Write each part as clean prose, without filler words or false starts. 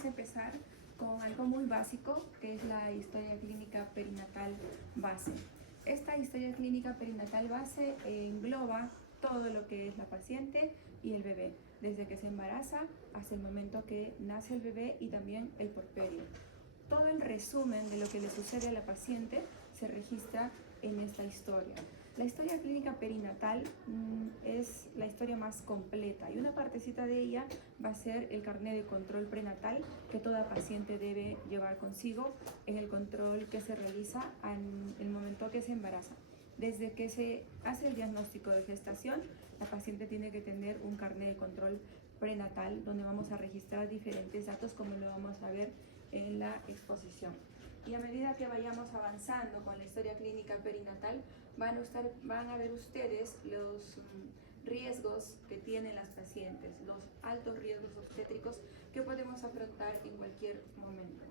vamos a empezar con algo muy básico, que es la historia clínica perinatal base. Esta historia clínica perinatal base engloba todo lo que es la paciente y el bebé, desde que se embaraza hasta el momento que nace el bebé y también el puerperio. Todo el resumen de lo que le sucede a la paciente se registra en esta historia. La historia clínica perinatal es la historia más completa y una partecita de ella va a ser el carnet de control prenatal que toda paciente debe llevar consigo en el control que se realiza en el momento que se embaraza. Desde que se hace el diagnóstico de gestación, la paciente tiene que tener un carnet de control prenatal donde vamos a registrar diferentes datos como lo vamos a ver en la exposición. Y a medida que vayamos avanzando con la historia clínica perinatal, van a ver ustedes los riesgos que tienen las pacientes, los altos riesgos obstétricos que podemos afrontar en cualquier momento.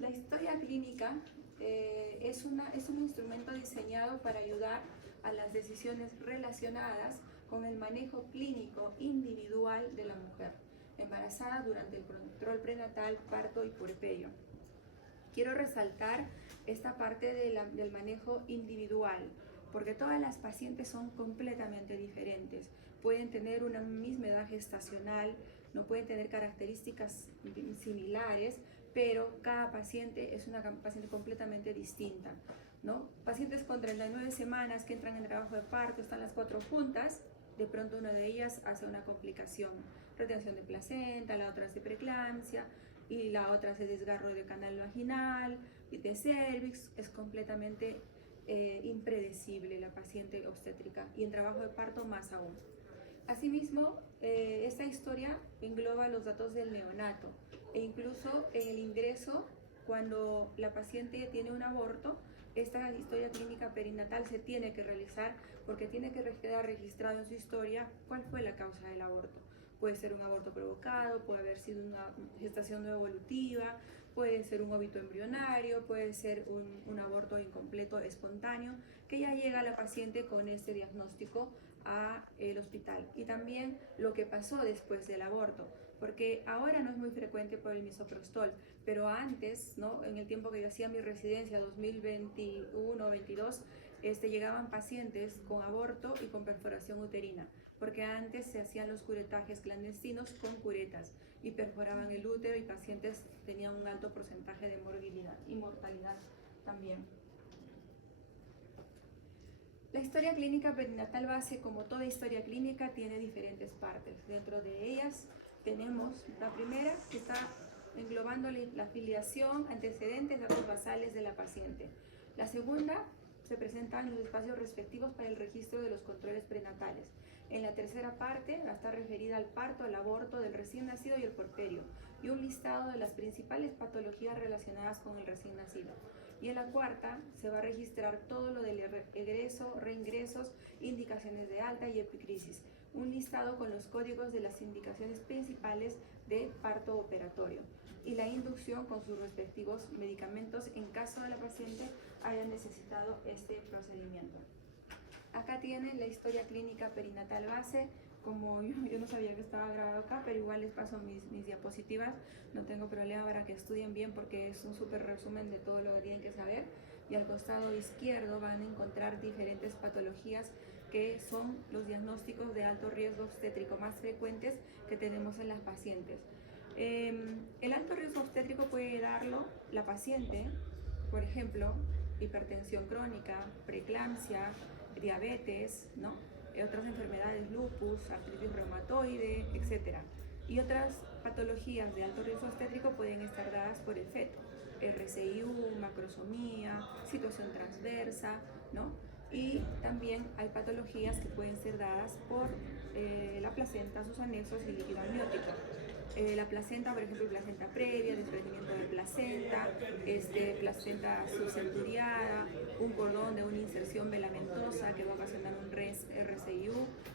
La historia clínica es un instrumento diseñado para ayudar a las decisiones relacionadas con el manejo clínico individual de la mujer embarazada durante el control prenatal, parto y puerperio. Quiero resaltar esta parte del manejo individual, porque todas las pacientes son completamente diferentes. Pueden tener una misma edad gestacional, no pueden tener características similares, pero cada paciente es una paciente completamente distinta, ¿no? Pacientes con 39 semanas que entran en trabajo de parto, están las 4 juntas, de pronto una de ellas hace una complicación, retención de placenta, la otra hace preeclampsia y la otra hace desgarro de canal vaginal y de cervix. Es completamente impredecible la paciente obstétrica y en trabajo de parto más aún. Asimismo, esta historia engloba los datos del neonato e incluso en el ingreso, cuando la paciente tiene un aborto, esta historia clínica perinatal se tiene que realizar porque tiene que quedar registrado en su historia cuál fue la causa del aborto. Puede ser un aborto provocado, puede haber sido una gestación no evolutiva, puede ser un óbito embrionario, puede ser un aborto incompleto espontáneo, que ya llega a la paciente con este diagnóstico al hospital. Y también lo que pasó después del aborto, porque ahora no es muy frecuente por el misoprostol, pero antes, ¿no? En el tiempo que yo hacía mi residencia, 2021-22, llegaban pacientes con aborto y con perforación uterina, porque antes se hacían los curetajes clandestinos con curetas y perforaban el útero y pacientes tenían un alto porcentaje de morbilidad y mortalidad también. La historia clínica perinatal base, como toda historia clínica, tiene diferentes partes. Dentro de ellas tenemos la primera, que está englobando la filiación, antecedentes, datos basales de la paciente. La segunda, se presentan los espacios respectivos para el registro de los controles prenatales. En la tercera parte va a estar referida al parto, al aborto del recién nacido y el puerperio, y un listado de las principales patologías relacionadas con el recién nacido. Y en la cuarta se va a registrar todo lo del egreso, reingresos, indicaciones de alta y epicrisis. Un listado con los códigos de las indicaciones principales de parto operatorio y la inducción con sus respectivos medicamentos en caso de la paciente haya necesitado este procedimiento. Acá tienen la historia clínica perinatal base. Como yo no sabía que estaba grabado acá, pero igual les paso mis diapositivas, no tengo problema para que estudien bien porque es un súper resumen de todo lo que tienen que saber. Y al costado izquierdo van a encontrar diferentes patologías que son los diagnósticos de alto riesgo obstétrico más frecuentes que tenemos en las pacientes. El alto riesgo obstétrico puede darlo la paciente, por ejemplo, hipertensión crónica, preeclampsia, diabetes, ¿no? Otras enfermedades, lupus, artritis reumatoide, etc. Y otras patologías de alto riesgo obstétrico pueden estar dadas por el feto, RCIU, macrosomía, situación transversa, ¿no? Y también hay patologías que pueden ser dadas por la placenta, sus anexos y líquido amniótico. La placenta, por ejemplo, placenta previa, desprendimiento de placenta, placenta subcenturiada, un cordón de una inserción velamentosa que va a ocasionar un RCIU,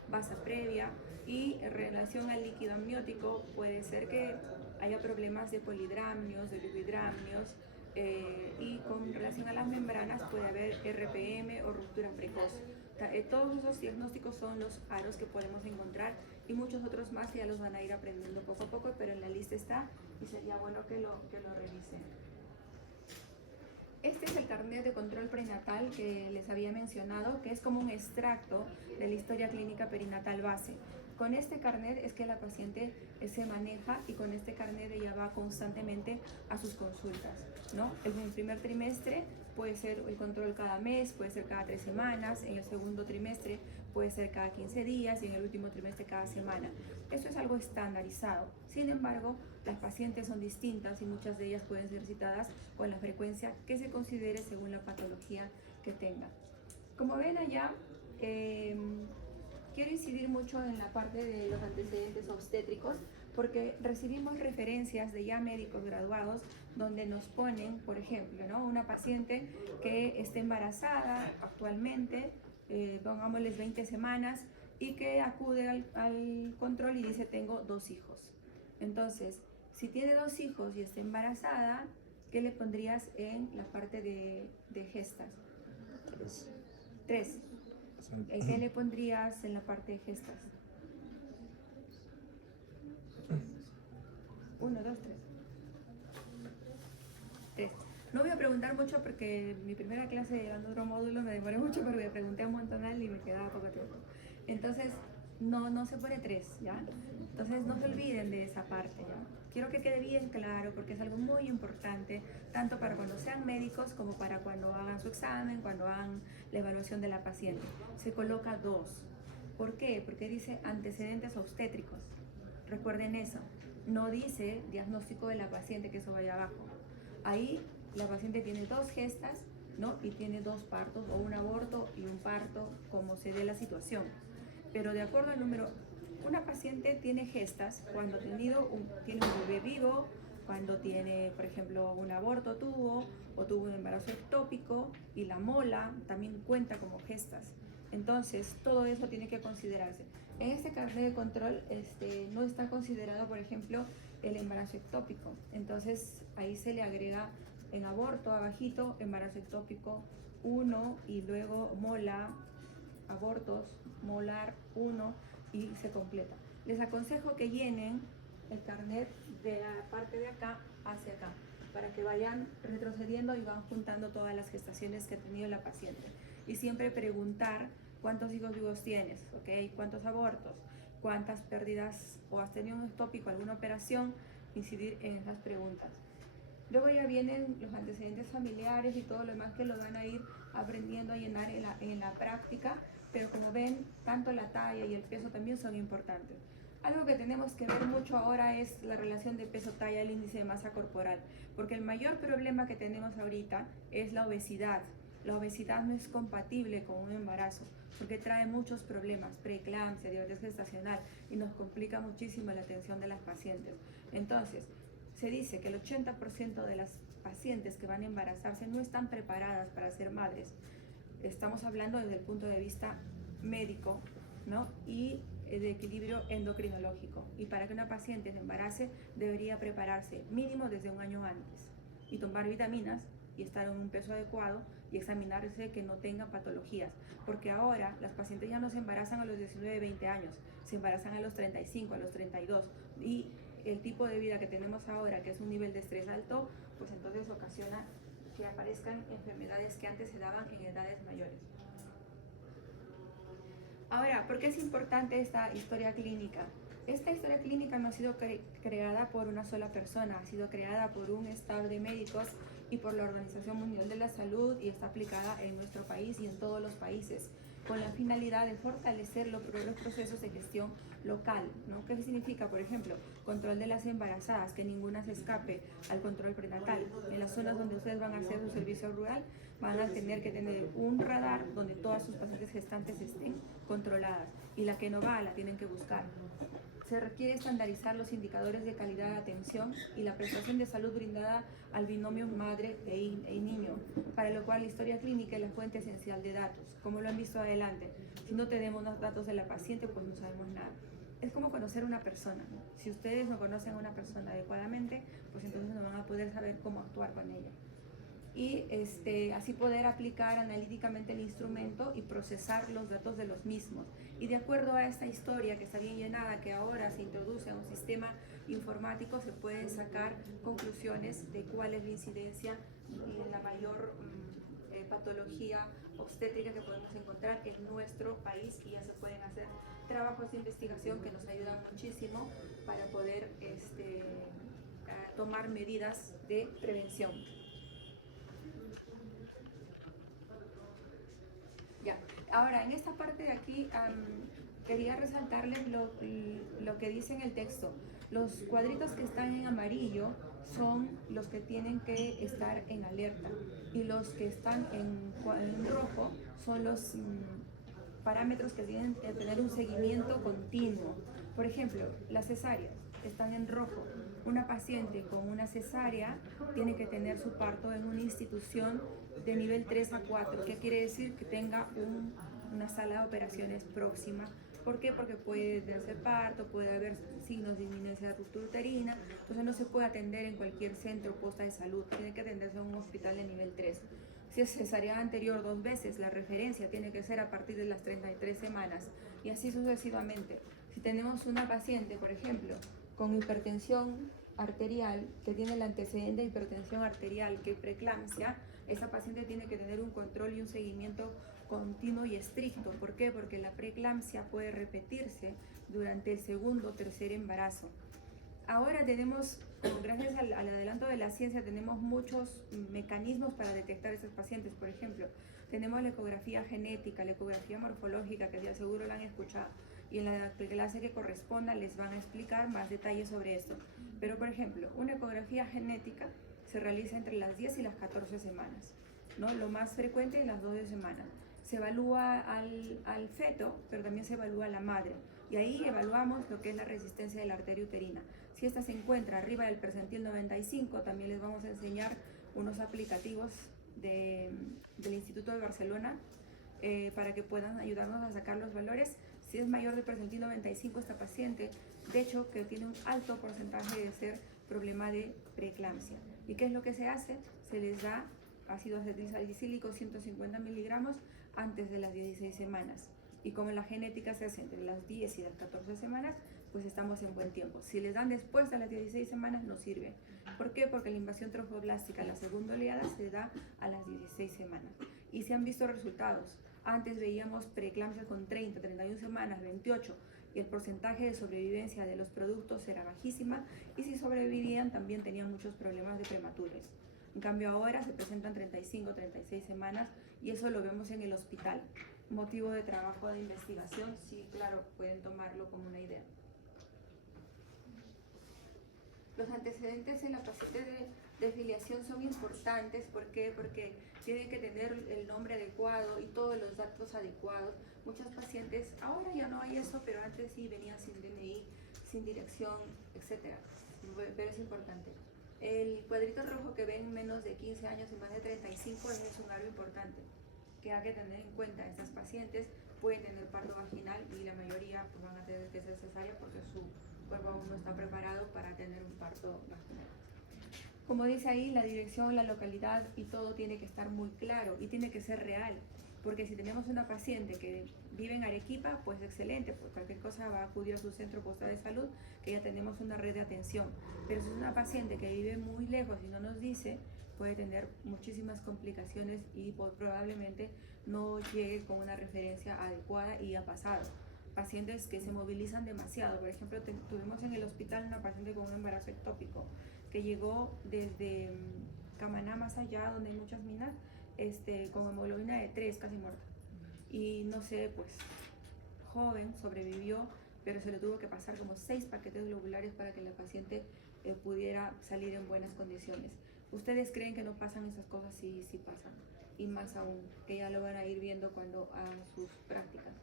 basa previa, y en relación al líquido amniótico puede ser que haya problemas de polidramnios, de lipidramnios, y con relación a las membranas puede haber RPM o ruptura precoz. Todos esos diagnósticos son los aros que podemos encontrar y muchos otros más que ya los van a ir aprendiendo poco a poco, pero en la lista está y sería bueno que lo revisen. Este es el carnet de control prenatal que les había mencionado, que es como un extracto de la historia clínica perinatal base. Con este carnet es que la paciente se maneja y con este carnet ella va constantemente a sus consultas, ¿no? En el primer trimestre puede ser el control cada mes, puede ser cada 3 semanas, en el segundo trimestre puede ser cada 15 días y en el último trimestre cada semana. Esto es algo estandarizado. Sin embargo, las pacientes son distintas y muchas de ellas pueden ser citadas con la frecuencia que se considere según la patología que tenga. Como ven allá, quiero incidir mucho en la parte de los antecedentes obstétricos porque recibimos referencias de ya médicos graduados donde nos ponen, por ejemplo, ¿no? Una paciente que esté embarazada actualmente, pongámosles 20 semanas, y que acude al control y dice tengo 2 hijos. Entonces, si tiene 2 hijos y está embarazada, ¿qué le pondrías en la parte de gestas? 3. ¿Qué le pondrías en la parte de gestas? 1, 2, 3. No voy a preguntar mucho porque mi primera clase llevando otro módulo me demoré mucho porque pregunté un montón y me quedaba poco tiempo. Entonces, no se pone 3, ¿ya? Entonces, no se olviden de esa parte, ¿ya? Quiero que quede bien claro porque es algo muy importante, tanto para cuando sean médicos como para cuando hagan su examen, cuando hagan la evaluación de la paciente. Se coloca 2. ¿Por qué? Porque dice antecedentes obstétricos. Recuerden eso. No dice diagnóstico de la paciente, que eso vaya abajo. Ahí la paciente tiene 2 gestas, ¿no? Y tiene 2 partos, o un aborto y un parto, como se dé la situación. Pero de acuerdo al número, una paciente tiene gestas cuando tiene un bebé vivo, cuando tiene, por ejemplo, un aborto o tuvo un embarazo ectópico, y la mola también cuenta como gestas. Entonces, todo eso tiene que considerarse. En este carnet de control no está considerado, por ejemplo, el embarazo ectópico. Entonces, ahí se le agrega en aborto, abajito, embarazo ectópico 1 y luego mola, abortos, molar 1 y se completa. Les aconsejo que llenen el carnet de la parte de acá hacia acá, para que vayan retrocediendo y van juntando todas las gestaciones que ha tenido la paciente. Y siempre preguntar cuántos hijos vivos tienes, ¿ok? ¿Cuántos abortos? ¿Cuántas pérdidas? ¿O has tenido un ectópico, alguna operación? Incidir en esas preguntas. Luego ya vienen los antecedentes familiares y todo lo demás que lo van a ir aprendiendo a llenar en la práctica, pero como ven, tanto la talla y el peso también son importantes. Algo que tenemos que ver mucho ahora es la relación de peso-talla al índice de masa corporal, porque el mayor problema que tenemos ahorita es la obesidad. La obesidad no es compatible con un embarazo, porque trae muchos problemas, preeclampsia, diabetes gestacional, y nos complica muchísimo la atención de las pacientes. Entonces, se dice que el 80% de las pacientes que van a embarazarse no están preparadas para ser madres. Estamos hablando desde el punto de vista médico, ¿no? Y de equilibrio endocrinológico. Y para que una paciente se embarace, debería prepararse mínimo desde un año antes y tomar vitaminas y estar en un peso adecuado y examinarse que no tenga patologías. Porque ahora las pacientes ya no se embarazan a los 19, 20 años, se embarazan a los 35, a los 32. Y el tipo de vida que tenemos ahora, que es un nivel de estrés alto, pues entonces ocasiona que aparezcan enfermedades que antes se daban en edades mayores. Ahora, ¿por qué es importante esta historia clínica? Esta historia clínica no ha sido creada por una sola persona, ha sido creada por un staff de médicos y por la Organización Mundial de la Salud, y está aplicada en nuestro país y en todos los países, con la finalidad de fortalecer los procesos de gestión local, ¿no? ¿Qué significa? Por ejemplo, control de las embarazadas, que ninguna se escape al control prenatal. En las zonas donde ustedes van a hacer su servicio rural, van a tener que tener un radar donde todas sus pacientes gestantes estén controladas, y la que no va, la tienen que buscar. Se requiere estandarizar los indicadores de calidad de atención y la prestación de salud brindada al binomio madre e niño, para lo cual la historia clínica es la fuente esencial de datos, como lo han visto adelante. Si no tenemos los datos de la paciente, pues no sabemos nada. Es como conocer una persona, ¿no? Si ustedes no conocen a una persona adecuadamente, pues entonces no van a poder saber cómo actuar con ella. y así poder aplicar analíticamente el instrumento y procesar los datos de los mismos. Y de acuerdo a esta historia que está bien llenada, que ahora se introduce a un sistema informático, se pueden sacar conclusiones de cuál es la incidencia y la mayor patología obstétrica que podemos encontrar en nuestro país, y ya se pueden hacer trabajos de investigación que nos ayudan muchísimo para poder tomar medidas de prevención. Ya. Ahora, en esta parte de aquí quería resaltarles lo que dice en el texto. Los cuadritos que están en amarillo son los que tienen que estar en alerta, y los que están en rojo son los parámetros que tienen que tener un seguimiento continuo. Por ejemplo, las cesáreas están en rojo. Una paciente con una cesárea tiene que tener su parto en una institución de nivel 3 a 4. ¿Qué quiere decir? Que tenga una sala de operaciones próxima. ¿Por qué? Porque puede darse parto, puede haber signos de inminencia de ruptura uterina, entonces no se puede atender en cualquier centro o posta de salud, tiene que atenderse en un hospital de nivel 3. Si es cesárea anterior 2 veces, la referencia tiene que ser a partir de las 33 semanas, y así sucesivamente. Si tenemos una paciente, por ejemplo, con hipertensión arterial, que tiene el antecedente de hipertensión arterial, que es preeclampsia, esa paciente tiene que tener un control y un seguimiento continuo y estricto. ¿Por qué? Porque la preeclampsia puede repetirse durante el segundo o tercer embarazo. Ahora tenemos, gracias al adelanto de la ciencia, tenemos muchos mecanismos para detectar a estos pacientes. Por ejemplo, tenemos la ecografía genética, la ecografía morfológica, que ya seguro la han escuchado, y en la clase que corresponda les van a explicar más detalles sobre esto. Pero, por ejemplo, una ecografía genética se realiza entre las 10 y las 14 semanas, ¿no? Lo más frecuente es las 12 semanas. Se evalúa al feto, pero también se evalúa a la madre, y ahí evaluamos lo que es la resistencia de la arteria uterina. Si esta se encuentra arriba del percentil 95, también les vamos a enseñar unos aplicativos del Instituto de Barcelona para que puedan ayudarnos a sacar los valores. Si es mayor del percentil 95 esta paciente, de hecho que tiene un alto porcentaje de ser problema de preeclampsia. ¿Y qué es lo que se hace? Se les da ácido acetilsalicílico 150 miligramos antes de las 16 semanas. Y como la genética se hace entre las 10 y las 14 semanas, pues estamos en buen tiempo. Si les dan después de las 16 semanas, no sirve. ¿Por qué? Porque la invasión trofoblástica, la segunda oleada, se da a las 16 semanas. Y se han visto resultados. Antes veíamos preeclampsia con 30, 31 semanas, 28, y el porcentaje de sobrevivencia de los productos era bajísima, y si sobrevivían también tenían muchos problemas de prematuros. En cambio ahora se presentan 35, 36 semanas, y eso lo vemos en el hospital. Motivo de trabajo de investigación, sí, claro, pueden tomarlo como una idea. Los antecedentes en la paciente de filiación son importantes. ¿Por qué? Porque tienen que tener el nombre adecuado y todos los datos adecuados. Muchas pacientes, ahora ya no hay eso, pero antes sí venían sin DNI, sin dirección, etc. Pero es importante. El cuadrito rojo que ven menos de 15 años y más de 35 es un algo importante que hay que tener en cuenta. Estas pacientes pueden tener parto vaginal, y la mayoría pues, van a tener que ser cesárea porque su cuerpo aún no está preparado para tener un parto vaginal. Como dice ahí, la dirección, la localidad y todo tiene que estar muy claro y tiene que ser real, porque si tenemos una paciente que vive en Arequipa, pues excelente, pues cualquier cosa va a acudir a su centro postal de salud, que ya tenemos una red de atención. Pero si es una paciente que vive muy lejos y no nos dice, puede tener muchísimas complicaciones y probablemente no llegue con una referencia adecuada, y ha pasado. Pacientes que se movilizan demasiado. Por ejemplo, tuvimos en el hospital una paciente con un embarazo ectópico que llegó desde Camaná, más allá, donde hay muchas minas, con hemoglobina de 3, casi muerta. Y no sé, pues, joven, sobrevivió, pero se le tuvo que pasar como 6 paquetes globulares para que la paciente pudiera salir en buenas condiciones. ¿Ustedes creen que no pasan esas cosas? Sí, sí pasan. Y más aún, que ya lo van a ir viendo cuando hagan sus prácticas.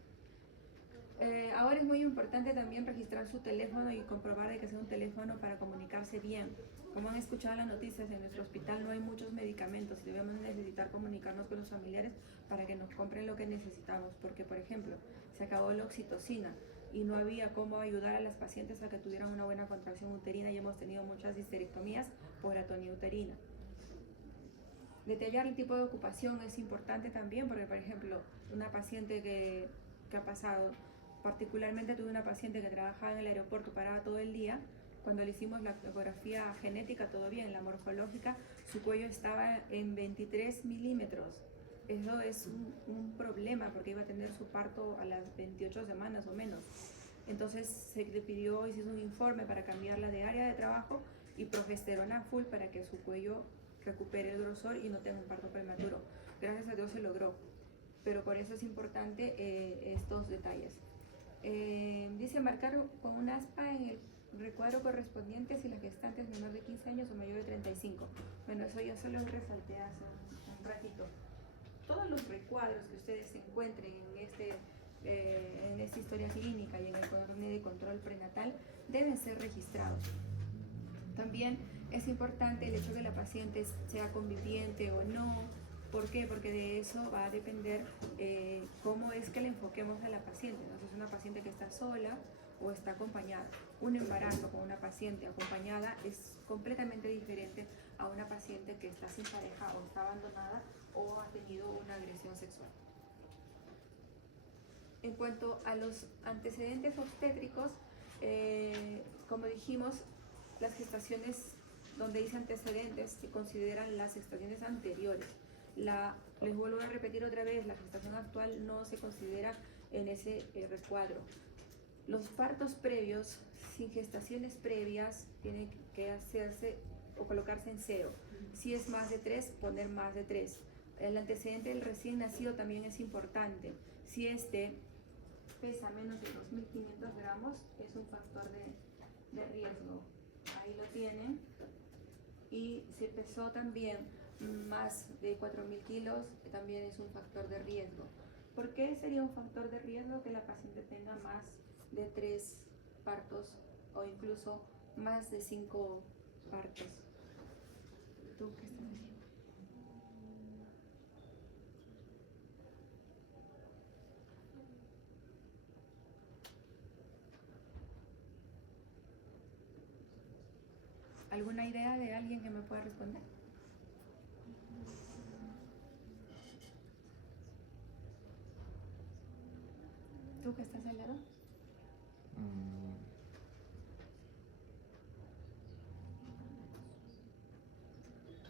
Ahora es muy importante también registrar su teléfono y comprobar de que sea un teléfono para comunicarse bien. Como han escuchado en las noticias, en nuestro hospital no hay muchos medicamentos y debemos necesitar comunicarnos con los familiares para que nos compren lo que necesitamos. Porque, por ejemplo, se acabó la oxitocina y no había cómo ayudar a las pacientes a que tuvieran una buena contracción uterina, y hemos tenido muchas histerectomías por atonía uterina. Detallar el tipo de ocupación es importante también porque, por ejemplo, una paciente que ha pasado, particularmente tuve una paciente que trabajaba en el aeropuerto, paraba todo el día. Cuando le hicimos la ecografía genética, todo bien, la morfológica, su cuello estaba en 23 milímetros. Eso es un problema porque iba a tener su parto a las 28 semanas o menos. Entonces se le pidió, hizo un informe para cambiarla de área de trabajo y progesterona full para que su cuello recupere el grosor y no tenga un parto prematuro. Gracias a Dios se logró, pero por eso es importante estos detalles. Dice marcar con un aspa en el recuadro correspondiente si la gestante es menor de 15 años o mayor de 35. Bueno, eso yo solo resalté hace un ratito. Todos los recuadros que ustedes encuentren en esta historia clínica y en el cuaderno de control prenatal deben ser registrados. También es importante el hecho de que la paciente sea conviviente o no. ¿Por qué? Porque de eso va a depender cómo es que le enfoquemos a la paciente, ¿no? Si es una paciente que está sola o está acompañada. Un embarazo con una paciente acompañada es completamente diferente a una paciente que está sin pareja o está abandonada o ha tenido una agresión sexual. En cuanto a los antecedentes obstétricos, como dijimos, las gestaciones donde dice antecedentes se consideran las gestaciones anteriores. Les vuelvo a repetir otra vez, la gestación actual no se considera en ese recuadro. Los partos previos, sin gestaciones previas, tienen que hacerse o colocarse en 0. Si es más de 3, poner más de 3. El antecedente del recién nacido también es importante. Si este pesa menos de 2.500 gramos, es un factor de riesgo. Ahí lo tienen. Y si pesó también más de 4.000 kilos, también es un factor de riesgo. ¿Por qué sería un factor de riesgo que la paciente tenga más de 3 partos o incluso más de 5 partos? ¿Tú qué estás haciendo? ¿Alguna idea de alguien que me pueda responder? ¿Tú que estás al lado?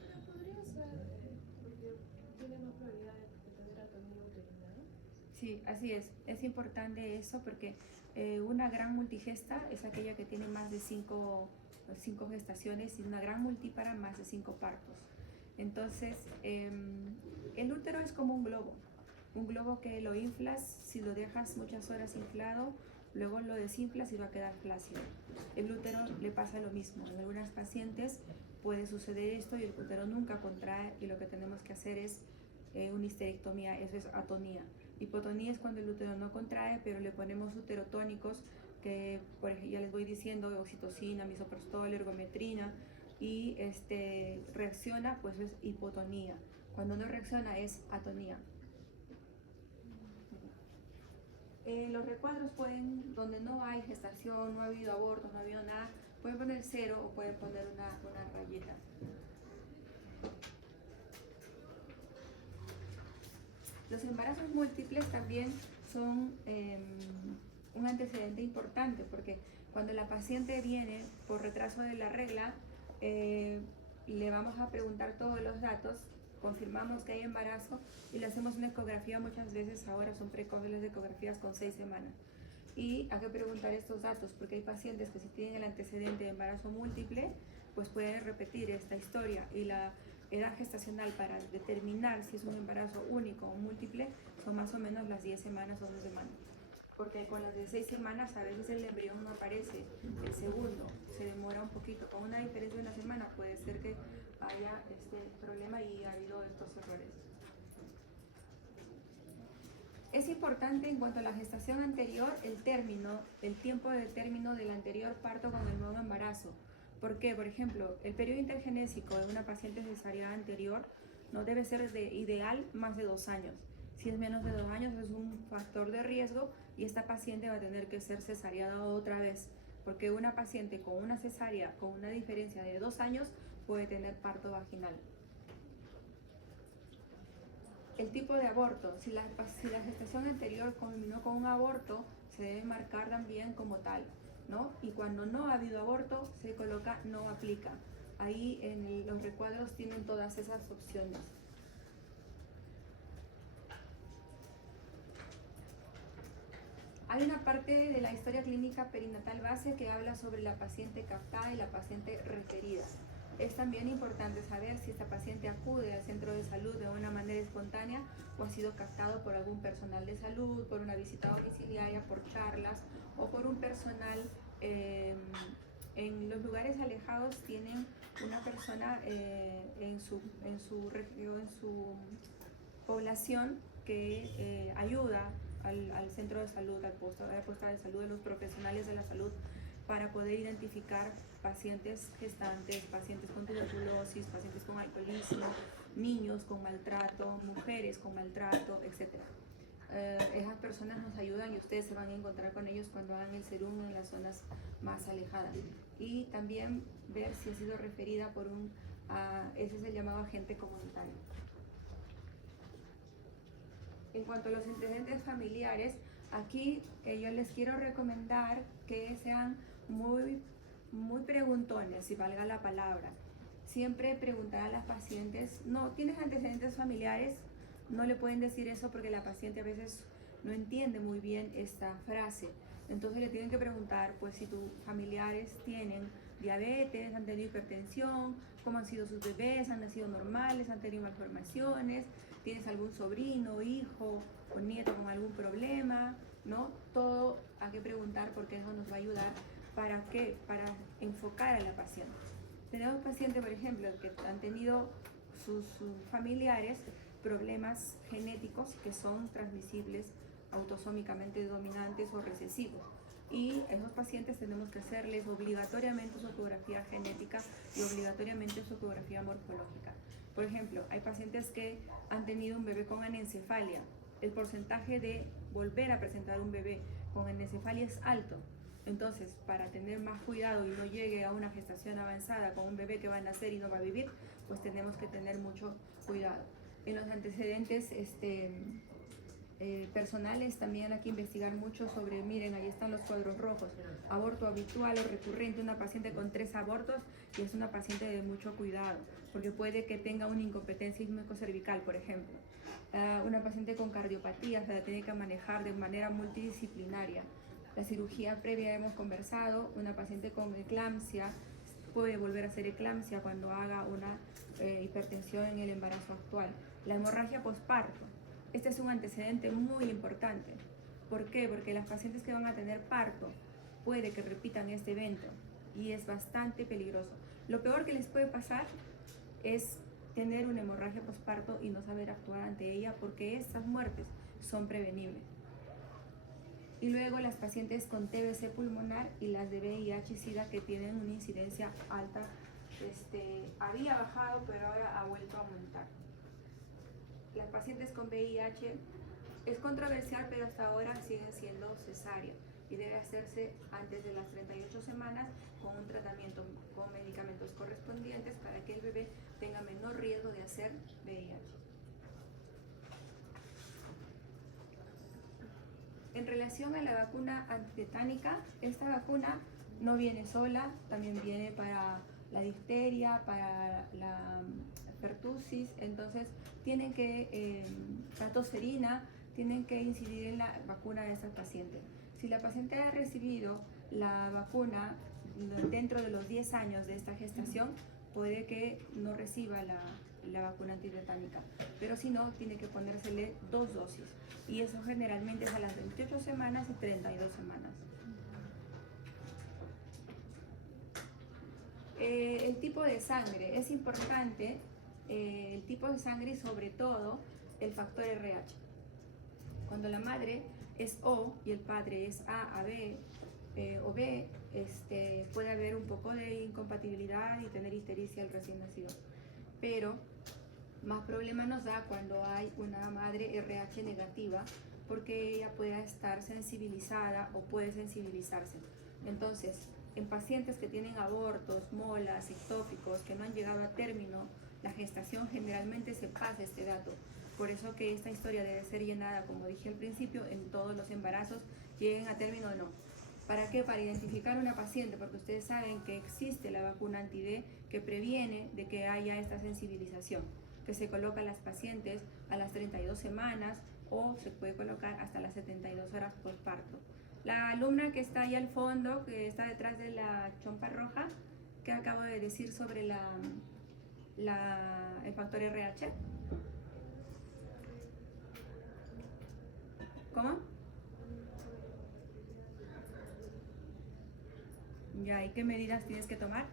Pero podría ser porque tiene más probabilidad de tener atonía uterina, ¿no? Sí, así es. Es importante eso porque una gran multigesta es aquella que tiene más de 5 gestaciones y una gran multípara más de 5 partos. Entonces, el útero es como un globo que lo inflas, si lo dejas muchas horas inflado, luego lo desinflas y va a quedar flácido. El útero le pasa lo mismo. En algunas pacientes puede suceder esto y el útero nunca contrae y lo que tenemos que hacer es una histerectomía, eso es atonía. Hipotonía es cuando el útero no contrae, pero le ponemos uterotónicos que, por ejemplo, ya les voy diciendo, oxitocina, misoprostol, ergometrina, y reacciona, pues es hipotonía. Cuando no reacciona es atonía. Los recuadros pueden, donde no hay gestación, no ha habido abortos, no ha habido nada, pueden poner 0 o pueden poner una rayita. Los embarazos múltiples también son un antecedente importante porque cuando la paciente viene por retraso de la regla, le vamos a preguntar todos los datos, confirmamos que hay embarazo y le hacemos una ecografía. Muchas veces ahora son precoces las ecografías con 6 semanas. Y hay que preguntar estos datos porque hay pacientes que si tienen el antecedente de embarazo múltiple, pues pueden repetir esta historia, y la edad gestacional para determinar si es un embarazo único o múltiple son más o menos las 10 semanas o 11 semanas. Porque con las de 6 semanas a veces el embrión no aparece, el segundo se demora un poquito. Con una diferencia de una semana puede ser que haya este problema y ha habido estos errores. Es importante en cuanto a la gestación anterior el tiempo de término del anterior parto con el nuevo embarazo. ¿Por qué? Por ejemplo, el periodo intergenésico de una paciente cesariana anterior no debe ser de ideal más de 2 años. Si es menos de 2 años es un factor de riesgo y esta paciente va a tener que ser cesariada otra vez, porque una paciente con una cesárea con una diferencia de 2 años puede tener parto vaginal. El tipo de aborto, si la gestación anterior culminó con un aborto, se debe marcar también como tal, ¿no? Y cuando no ha habido aborto, se coloca no aplica. Ahí en los recuadros tienen todas esas opciones. Hay una parte de la historia clínica perinatal base que habla sobre la paciente captada y la paciente referida. Es también importante saber si esta paciente acude al centro de salud de una manera espontánea o ha sido captado por algún personal de salud, por una visita domiciliaria, por charlas o por un personal. En los lugares alejados tienen una persona en su región, en su población que ayuda al centro de salud, a la puesta de salud, de los profesionales de la salud para poder identificar pacientes gestantes, pacientes con tuberculosis, pacientes con alcoholismo, niños con maltrato, mujeres con maltrato, etc. Esas personas nos ayudan y ustedes se van a encontrar con ellos cuando hagan el serum en las zonas más alejadas. Y también ver si ha sido referida por ese es el llamado agente comunitario. En cuanto a los antecedentes familiares, aquí yo les quiero recomendar que sean muy preguntones, si valga la palabra. Siempre preguntar a las pacientes, no, ¿tienes antecedentes familiares? No le pueden decir eso porque la paciente a veces no entiende muy bien esta frase. Entonces le tienen que preguntar, pues, si tus familiares tienen diabetes, han tenido hipertensión, cómo han sido sus bebés, han nacido normales, han tenido malformaciones, tienes algún sobrino, hijo o nieto con algún problema, ¿no? Todo hay que preguntar porque eso nos va a ayudar. ¿Para qué? Para enfocar a la paciente. Tenemos pacientes, por ejemplo, que han tenido sus familiares problemas genéticos que son transmisibles autosómicamente dominantes o recesivos. Y esos pacientes tenemos que hacerles obligatoriamente su ecografía genética y obligatoriamente su ecografía morfológica. Por ejemplo, hay pacientes que han tenido un bebé con anencefalia. El porcentaje de volver a presentar un bebé con anencefalia es alto. Entonces, para tener más cuidado y no llegue a una gestación avanzada con un bebé que va a nacer y no va a vivir, pues tenemos que tener mucho cuidado. En los antecedentes personales también hay que investigar mucho sobre, miren, ahí están los cuadros rojos, aborto habitual o recurrente, una paciente con 3 abortos y es una paciente de mucho cuidado, porque puede que tenga una incompetencia isquiocervical, por ejemplo. Una paciente con cardiopatía se la tiene que manejar de manera multidisciplinaria. La cirugía previa hemos conversado, una paciente con eclampsia puede volver a hacer eclampsia cuando haga una hipertensión en el embarazo actual. La hemorragia posparto. Este es un antecedente muy importante. ¿Por qué? Porque las pacientes que van a tener parto puede que repitan este evento y es bastante peligroso. Lo peor que les puede pasar es tener una hemorragia posparto y no saber actuar ante ella porque estas muertes son prevenibles. Y luego las pacientes con TBC pulmonar y las de VIH-Sida que tienen una incidencia alta, había bajado pero ahora ha vuelto a aumentar. Las pacientes con VIH es controversial, pero hasta ahora siguen siendo cesárea y debe hacerse antes de las 38 semanas con un tratamiento con medicamentos correspondientes para que el bebé tenga menor riesgo de hacer VIH. En relación a la vacuna antitetánica, esta vacuna no viene sola, también viene para la difteria, para la pertusis, entonces tienen que, la tosferina, tienen que incidir en la vacuna de estas pacientes. Si la paciente ha recibido la vacuna dentro de los 10 años de esta gestación, puede que no reciba la vacuna antitetánica, pero si no, tiene que ponérsele 2 dosis. Y eso generalmente es a las 28 semanas y 32 semanas. El tipo de sangre es importante, el tipo de sangre y sobre todo el factor RH. Cuando la madre es O y el padre es A B o B, puede haber un poco de incompatibilidad y tener histericia al recién nacido. Pero más problema nos da cuando hay una madre RH negativa, porque ella pueda estar sensibilizada o puede sensibilizarse. Entonces, en pacientes que tienen abortos, molas, ectópicos, que no han llegado a término, la gestación generalmente se pasa este dato. Por eso que esta historia debe ser llenada, como dije al principio, en todos los embarazos, lleguen a término o no. ¿Para qué? Para identificar una paciente, porque ustedes saben que existe la vacuna anti-D que previene de que haya esta sensibilización, que se coloca a las pacientes a las 32 semanas o se puede colocar hasta las 72 horas postparto. La alumna que está ahí al fondo, que está detrás de la chompa roja, que acabo de decir sobre el factor RH. ¿Cómo? Ya, ¿y qué medidas tienes que tomar?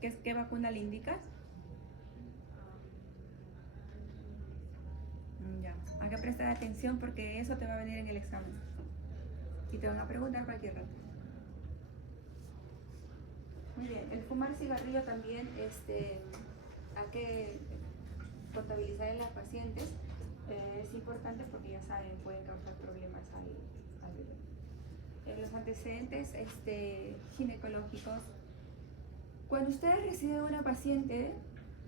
¿Qué vacuna le indicas? Ya, hay que prestar atención porque eso te va a venir en el examen. Y te van a preguntar cualquier rato. Muy bien, el fumar cigarrillo también hay que contabilizar en las pacientes. Es importante porque ya saben, pueden causar problemas al bebé. Los antecedentes ginecológicos. Cuando ustedes reciben una paciente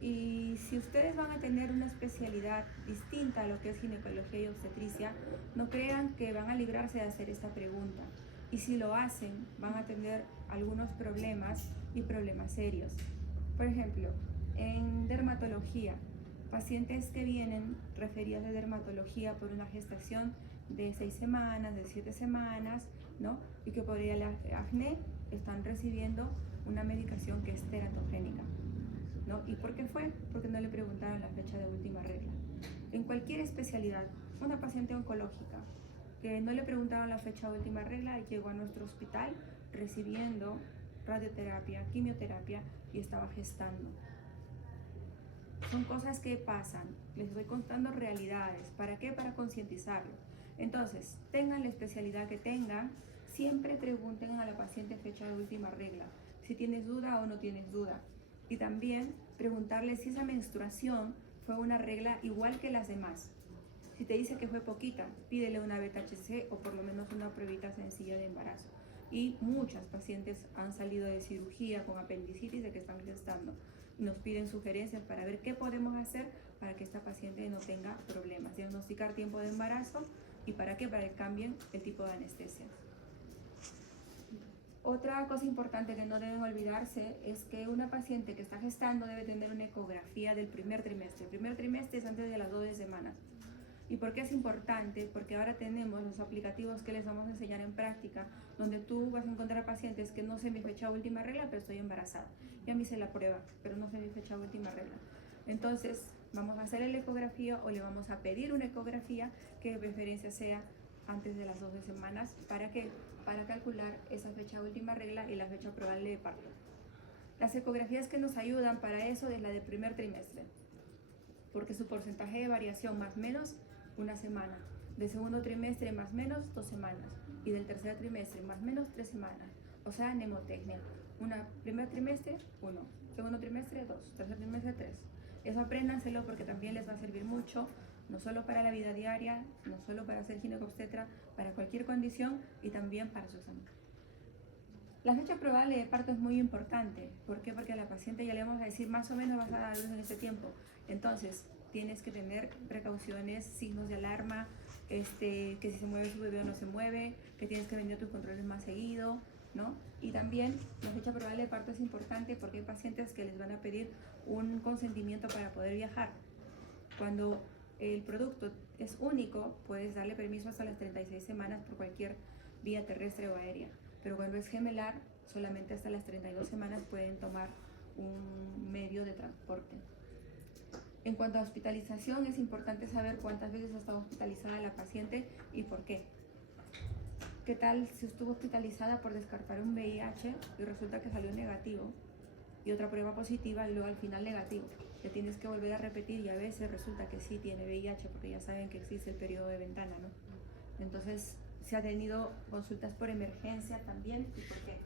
y si ustedes van a tener una especialidad distinta a lo que es ginecología y obstetricia, no crean que van a librarse de hacer esta pregunta. Y si lo hacen, van a tener algunos problemas y problemas serios. Por ejemplo, en dermatología, pacientes que vienen referidas de dermatología por una gestación de 6 semanas, de 7 semanas, ¿no? Y que por el acné están recibiendo una medicación que es teratogénica, ¿no? ¿Y por qué fue? Porque no le preguntaron la fecha de última regla. En cualquier especialidad, una paciente oncológica que no le preguntaron la fecha de última regla y llegó a nuestro hospital recibiendo radioterapia, quimioterapia y estaba gestando. Son cosas que pasan, les estoy contando realidades. ¿Para qué? Para concientizarlo. Entonces, tengan la especialidad que tengan, siempre pregunten a la paciente fecha de última regla, si tienes duda o no tienes duda. Y también preguntarle si esa menstruación fue una regla igual que las demás. Si te dice que fue poquita, pídele una beta-HCG o por lo menos una pruebita sencilla de embarazo. Y muchas pacientes han salido de cirugía con apendicitis de que están gestando. Nos piden sugerencias para ver qué podemos hacer para que esta paciente no tenga problemas. Diagnosticar tiempo de embarazo y para qué, para que cambien el tipo de anestesia. Otra cosa importante que no deben olvidarse es que una paciente que está gestando debe tener una ecografía del primer trimestre. El primer trimestre es antes de las 12 semanas. ¿Y por qué es importante? Porque ahora tenemos los aplicativos que les vamos a enseñar en práctica, donde tú vas a encontrar pacientes que no sé mi fecha de última regla, pero estoy embarazada. Ya me hice la prueba, pero no sé mi fecha de última regla. Entonces, vamos a hacer la ecografía o le vamos a pedir una ecografía que de preferencia sea antes de las 12 semanas. ¿Para qué? Para calcular esa fecha de última regla y la fecha probable de parto. Las ecografías que nos ayudan para eso es la del primer trimestre, porque su porcentaje de variación más o menos una semana, del segundo trimestre más o menos 2 semanas y del tercer trimestre más o menos 3 semanas, o sea, mnemotecnia. Primer trimestre 1, segundo trimestre 2, tercer trimestre 3. Eso apréndanselo porque también les va a servir mucho, no solo para la vida diaria, no solo para ser ginecobstetra, para cualquier condición y también para su examen. La fecha probable de parto es muy importante. ¿Por qué? Porque a la paciente ya le vamos a decir más o menos vas a dar luz en este tiempo. Entonces, tienes que tener precauciones, signos de alarma, que si se mueve su bebé o no se mueve, que tienes que venir a tus controles más seguido, ¿no? Y también la fecha probable de parto es importante porque hay pacientes que les van a pedir un consentimiento para poder viajar. Cuando el producto es único, puedes darle permiso hasta las 36 semanas por cualquier vía terrestre o aérea. Pero cuando es gemelar, solamente hasta las 32 semanas pueden tomar un medio de transporte. En cuanto a hospitalización, es importante saber cuántas veces ha estado hospitalizada la paciente y por qué. ¿Qué tal si estuvo hospitalizada por descartar un VIH y resulta que salió negativo? Y otra prueba positiva y luego al final negativo. Le tienes que volver a repetir y a veces resulta que sí tiene VIH porque ya saben que existe el periodo de ventana, ¿no? Entonces, se ha tenido consultas por emergencia también y por qué.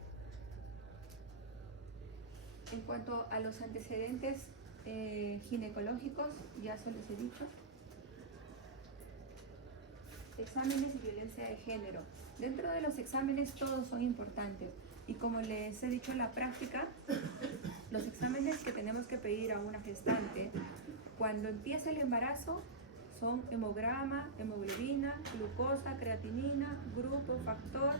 En cuanto a los antecedentes ginecológicos, ya se los he dicho. Exámenes y violencia de género. Dentro de los exámenes todos son importantes y como les he dicho en la práctica, Los exámenes que tenemos que pedir a una gestante cuando empieza el embarazo son hemograma, hemoglobina, glucosa, creatinina, grupo, factor,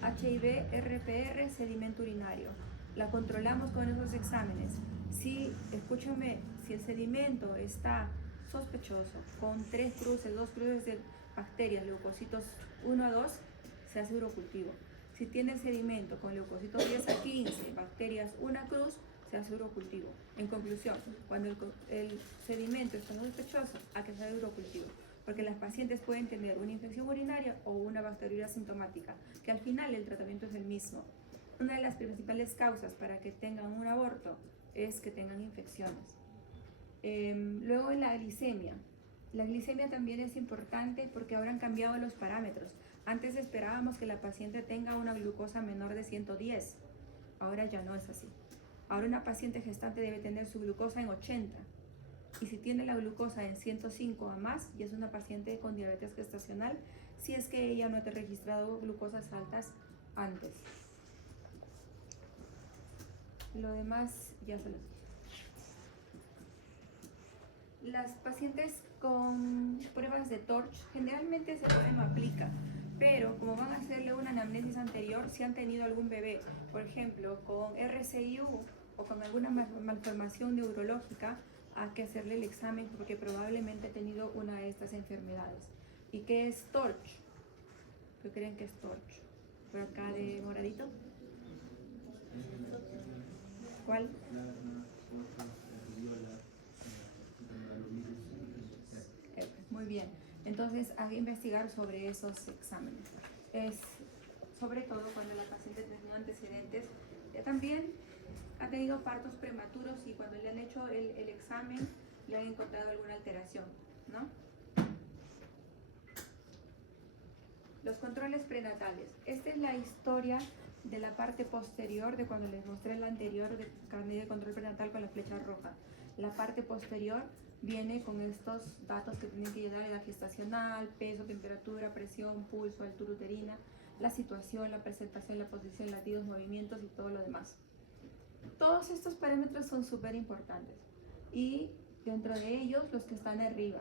HIV, RPR, sedimento urinario. La controlamos con esos exámenes. Si, escúchame, si el sedimento está sospechoso, con 3 cruces, 2 cruces de bacterias, leucocitos 1 a 2, se hace urocultivo. Si tiene sedimento con leucocitos 10 a 15, bacterias 1 cruz, se hace urocultivo. En conclusión, cuando el sedimento está sospechoso, hay que hacer urocultivo, porque las pacientes pueden tener una infección urinaria o una bacteriuria asintomática, que al final el tratamiento es el mismo. Una de las principales causas para que tengan un aborto es que tengan infecciones. Luego en la glicemia. La glicemia también es importante porque ahora han cambiado los parámetros. Antes esperábamos que la paciente tenga una glucosa menor de 110. Ahora ya no es así. Ahora una paciente gestante debe tener su glucosa en 80. Y si tiene la glucosa en 105 a más, y es una paciente con diabetes gestacional, si es que ella no ha registrado glucosas altas antes. Lo demás ya se los... Las pacientes con pruebas de TORCH generalmente se pueden aplicar, pero como van a hacerle una anamnesis anterior, si han tenido algún bebé, por ejemplo, con RCIU o con alguna malformación neurológica, hay que hacerle el examen porque probablemente ha tenido una de estas enfermedades. ¿Y qué es TORCH? ¿Qué creen que es TORCH? Por acá de moradito. ¿Cuál? Muy bien, entonces hay que investigar sobre esos exámenes. Es sobre todo cuando la paciente tiene antecedentes, también ha tenido partos prematuros y cuando le han hecho el examen le han encontrado alguna alteración, ¿no? Los controles prenatales. Esta es la historia de la parte posterior de cuando les mostré la anterior de carnet de control prenatal con la flecha roja. La parte posterior viene con estos datos que tienen que llenar: edad gestacional, peso, temperatura, presión, pulso, altura uterina, la situación, la presentación, la posición, latidos, movimientos y todo lo demás. Todos estos parámetros son súper importantes y dentro de ellos los que están arriba.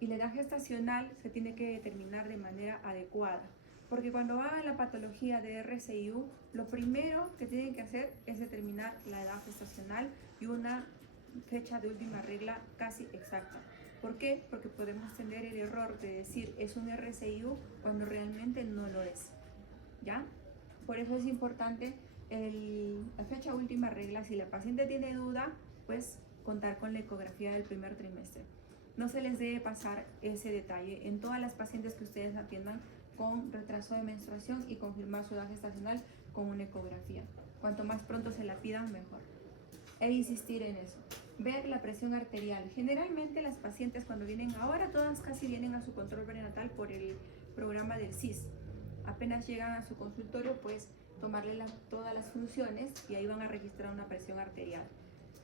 Y la edad gestacional se tiene que determinar de manera adecuada, porque cuando hagan la patología de RCIU, lo primero que tienen que hacer es determinar la edad gestacional y una fecha de última regla casi exacta. ¿Por qué? Porque podemos tener el error de decir es un RCIU cuando realmente no lo es, ¿ya? Por eso es importante la fecha última regla. Si la paciente tiene duda, pues contar con la ecografía del primer trimestre. No se les debe pasar ese detalle en todas las pacientes que ustedes atiendan con retraso de menstruación y confirmar su edad gestacional con una ecografía. Cuanto más pronto se la pidan, mejor. E insistir en eso. Ver la presión arterial. Generalmente las pacientes cuando vienen, ahora todas casi vienen a su control prenatal por el programa del CIS. Apenas llegan a su consultorio, pues tomarle todas las funciones y ahí van a registrar una presión arterial.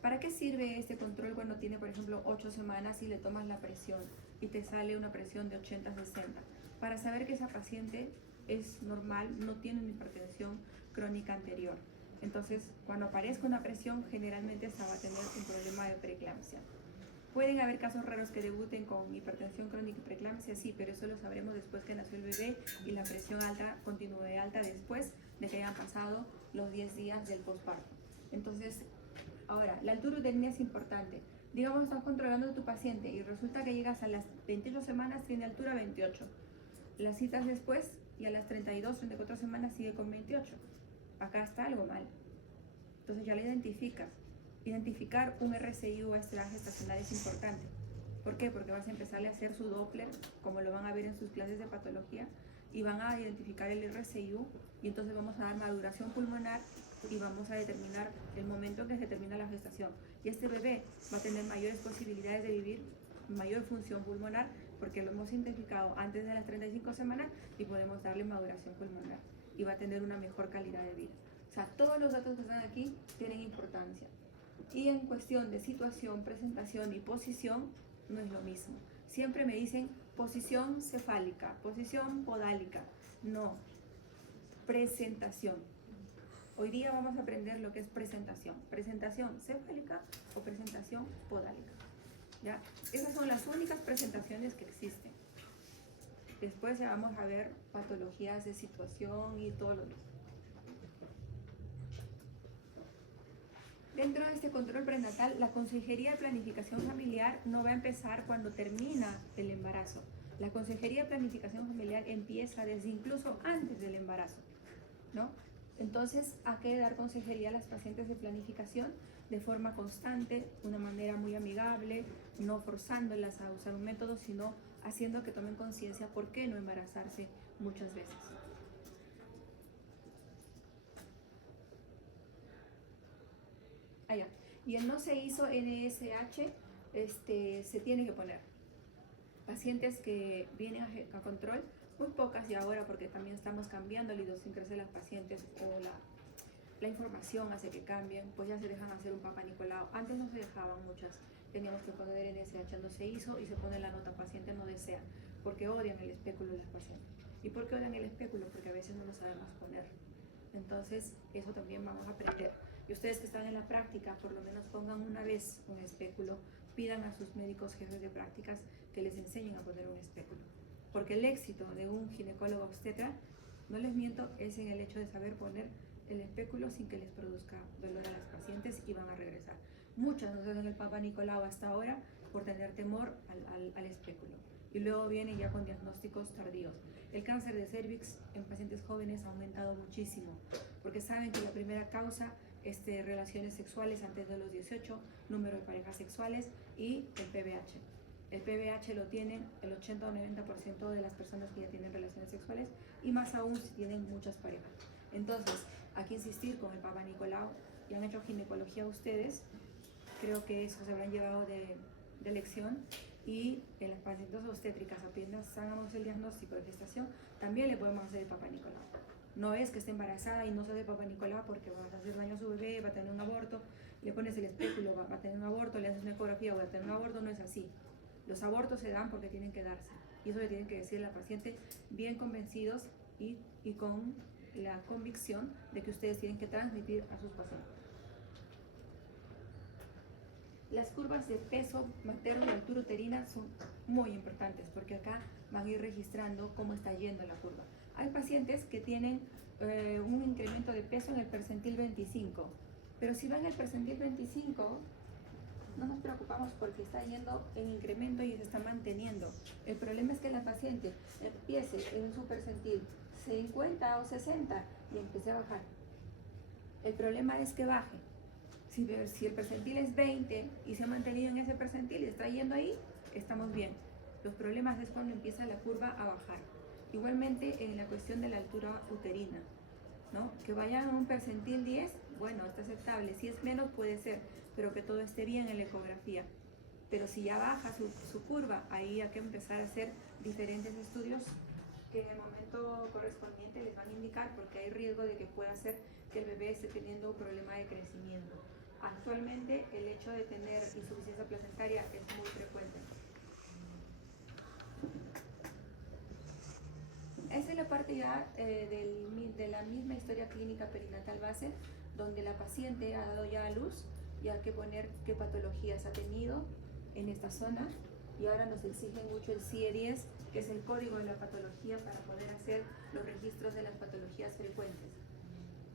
¿Para qué sirve este control cuando tiene, por ejemplo, 8 semanas y le tomas la presión y te sale una presión de 80-60? Para saber que esa paciente es normal, no tiene una hipertensión crónica anterior. Entonces, cuando aparezca una presión, generalmente esta va a tener un problema de preeclampsia. ¿Pueden haber casos raros que debuten con hipertensión crónica y preeclampsia? Sí, pero eso lo sabremos después que nació el bebé y la presión alta continúe alta después de que hayan pasado los 10 días del posparto. Entonces, ahora, la altura uterina es importante. Digamos, estás controlando a tu paciente y resulta que llegas a las 28 semanas, tiene altura 28. Las citas después y a las 32, 34 semanas sigue con 28. Acá está algo mal. Entonces ya la identificas. Identificar un RCIU a esta edad gestacional es importante. ¿Por qué? Porque vas a empezarle a hacer su Doppler, como lo van a ver en sus clases de patología, y van a identificar el RCIU y entonces vamos a dar maduración pulmonar y vamos a determinar el momento en que se termina la gestación. Y este bebé va a tener mayores posibilidades de vivir, mayor función pulmonar, porque lo hemos identificado antes de las 35 semanas y podemos darle maduración pulmonar y va a tener una mejor calidad de vida. O sea, todos los datos que están aquí tienen importancia. Y en cuestión de situación, presentación y posición, no es lo mismo. Siempre me dicen posición cefálica, posición podálica. No, presentación. Hoy día vamos a aprender lo que es presentación cefálica o presentación podálica. ¿Ya? Esas son las únicas presentaciones que existen. Después ya vamos a ver patologías de situación y todo lo demás. Dentro de este control prenatal, la Consejería de Planificación Familiar no va a empezar cuando termina el embarazo. La Consejería de Planificación Familiar empieza desde incluso antes del embarazo, ¿no? Entonces, hay que dar consejería a las pacientes de planificación de forma constante, de una manera muy amigable, no forzándolas a usar un método, sino haciendo que tomen conciencia por qué no embarazarse muchas veces. Allá. Y el no se hizo NSH, se tiene que poner. Pacientes que vienen a control, muy pocas y ahora porque también estamos cambiando la idiosincrasia de las pacientes o la información hace que cambien, pues ya se dejan hacer un Papá Nicolau. Antes no se dejaban muchas, teníamos que poner NSH, no se hizo y se pone la nota paciente no desea, porque odian el espéculo de las pacientes. ¿Y por qué odian el espéculo? Porque a veces no lo sabemos poner. Entonces, eso también vamos a aprender. Y ustedes que están en la práctica, por lo menos pongan una vez un espéculo, pidan a sus médicos jefes de prácticas que les enseñen a poner un espéculo. Porque el éxito de un ginecólogo obstetra, no les miento, es en el hecho de saber poner el espéculo sin que les produzca dolor a las pacientes y van a regresar. Muchas no se dan el Papá Nicolau hasta ahora por tener temor al espéculo. Y luego vienen ya con diagnósticos tardíos. El cáncer de cervix en pacientes jóvenes ha aumentado muchísimo, porque saben que la primera causa es relaciones sexuales antes de los 18, número de parejas sexuales y el PBH. El PBH lo tienen el 80 o 90% de las personas que ya tienen relaciones sexuales y más aún si tienen muchas parejas. Entonces, hay que insistir con el Papá Nicolau. Ya han hecho ginecología ustedes, creo que eso se habrán llevado de lección. Y en las pacientes obstétricas, apenas hagamos el diagnóstico de gestación, también le podemos hacer el Papá Nicolau. No es que esté embarazada y no se hace Papá Nicolau porque va a hacer daño a su bebé, va a tener un aborto, le pones el espéculo, va a tener un aborto, le haces una ecografía, va a tener un aborto. No es así. Los abortos se dan porque tienen que darse. Y eso le tienen que decir a la paciente bien convencidos y con la convicción de que ustedes tienen que transmitir a sus pacientes. Las curvas de peso materno y altura uterina son muy importantes porque acá van a ir registrando cómo está yendo la curva. Hay pacientes que tienen un incremento de peso en el percentil 25, pero si va en el percentil 25, no nos preocupamos porque está yendo en incremento y se está manteniendo. El problema es que la paciente empiece en su percentil 50 o 60 y empiece a bajar. El problema es que baje. Si el percentil es 20 y se ha mantenido en ese percentil y está yendo ahí, estamos bien. Los problemas es cuando empieza la curva a bajar. Igualmente en la cuestión de la altura uterina, ¿no? Que vayan a un percentil 10, bueno, está aceptable. Si es menos puede ser, pero que todo esté bien en la ecografía. Pero si ya baja su curva, ahí hay que empezar a hacer diferentes estudios que en el momento correspondiente les van a indicar, porque hay riesgo de que pueda ser que el bebé esté teniendo un problema de crecimiento. Actualmente el hecho de tener insuficiencia placentaria es muy frecuente. Esa es la parte ya de la misma historia clínica perinatal base, donde la paciente ha dado ya a luz y hay que poner qué patologías ha tenido en esta zona. Y ahora nos exigen mucho el CIE-10, que es el código de la patología para poder hacer los registros de las patologías frecuentes.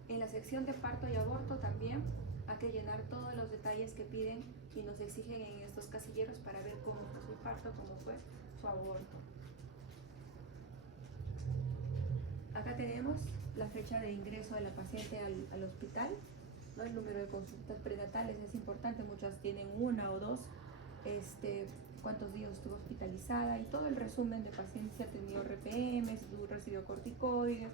En la sección de parto y aborto también hay que llenar todos los detalles que piden y nos exigen en estos casilleros para ver cómo fue su parto, cómo fue su aborto. Acá tenemos la fecha de ingreso de la paciente al hospital, ¿no? El número de consultas prenatales es importante, muchas tienen una o dos, cuántos días estuvo hospitalizada y todo el resumen de pacientes, si ha tenido RPM, si recibió corticoides,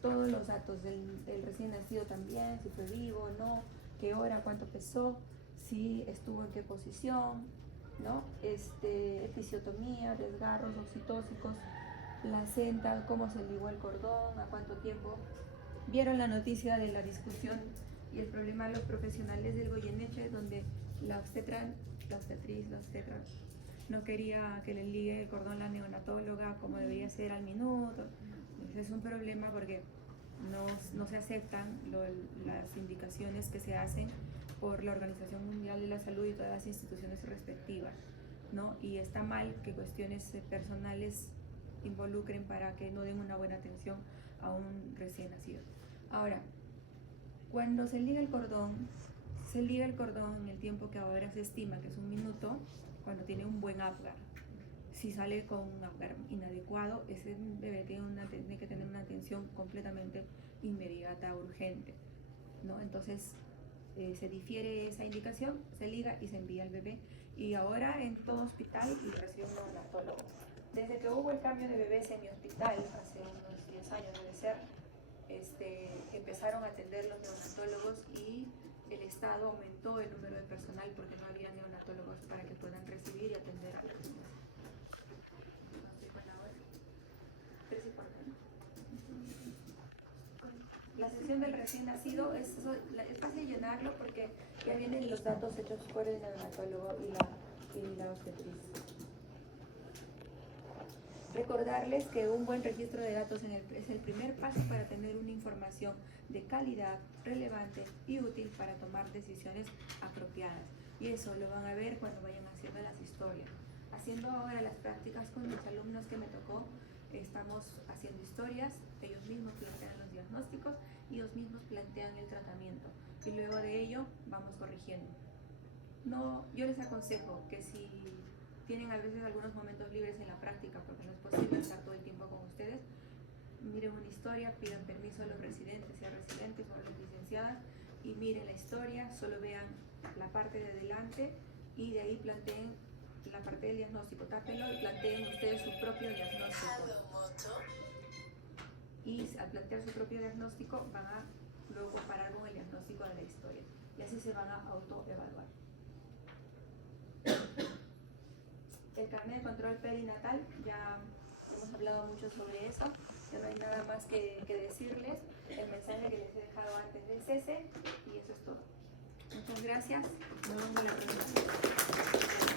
todos los datos del recién nacido también, si fue vivo o no, qué hora, cuánto pesó, si estuvo en qué posición, ¿no? Episiotomía, desgarros oxitóxicos, placenta, cómo se ligó el cordón, a cuánto tiempo. Vieron la noticia de la discusión y el problema de los profesionales del Goyeneche, donde la obstetra no quería que le ligue el cordón la neonatóloga como debería ser al minuto. Entonces es un problema porque no se aceptan las indicaciones que se hacen por la Organización Mundial de la Salud y todas las instituciones respectivas, ¿no? Y está mal que cuestiones personales involucren para que no den una buena atención a un recién nacido. Ahora, cuando se liga el cordón en el tiempo que ahora se estima, que es 1 minuto, cuando tiene un buen Apgar. Si sale con un Apgar inadecuado, ese bebé tiene que tener una atención completamente inmediata, urgente, ¿no? Entonces, se difiere esa indicación, se liga y se envía al bebé. Y ahora en todo hospital y recibe un neonatólogo. Desde que hubo el cambio de bebés en mi hospital, hace unos 10 años debe ser, empezaron a atender los neonatólogos y el Estado aumentó el número de personal porque no había neonatólogos para que puedan recibir y atender a los niños. La sesión del recién nacido es fácil llenarlo porque ya vienen los datos hechos por el neonatólogo y la obstetriz. Recordarles que un buen registro de datos es el primer paso para tener una información de calidad, relevante y útil para tomar decisiones apropiadas. Y eso lo van a ver cuando vayan haciendo las historias. Haciendo ahora las prácticas con los alumnos que me tocó, estamos haciendo historias, ellos mismos plantean los diagnósticos y ellos mismos plantean el tratamiento. Y luego de ello vamos corrigiendo. No, yo les aconsejo que si tienen a veces algunos momentos libres en la práctica, porque no es posible estar todo el tiempo con ustedes, miren una historia, pidan permiso a los residentes, sean residentes o a las licenciadas, y miren la historia, solo vean la parte de adelante y de ahí planteen la parte del diagnóstico, tápenlo y planteen ustedes su propio diagnóstico. Y al plantear su propio diagnóstico van a luego comparar con el diagnóstico de la historia y así se van a autoevaluar. El carnet de control perinatal, ya hemos hablado mucho sobre eso, ya no hay nada más que decirles. El mensaje que les he dejado antes es ese y eso es todo. Muchas gracias. Nos vemos la próxima.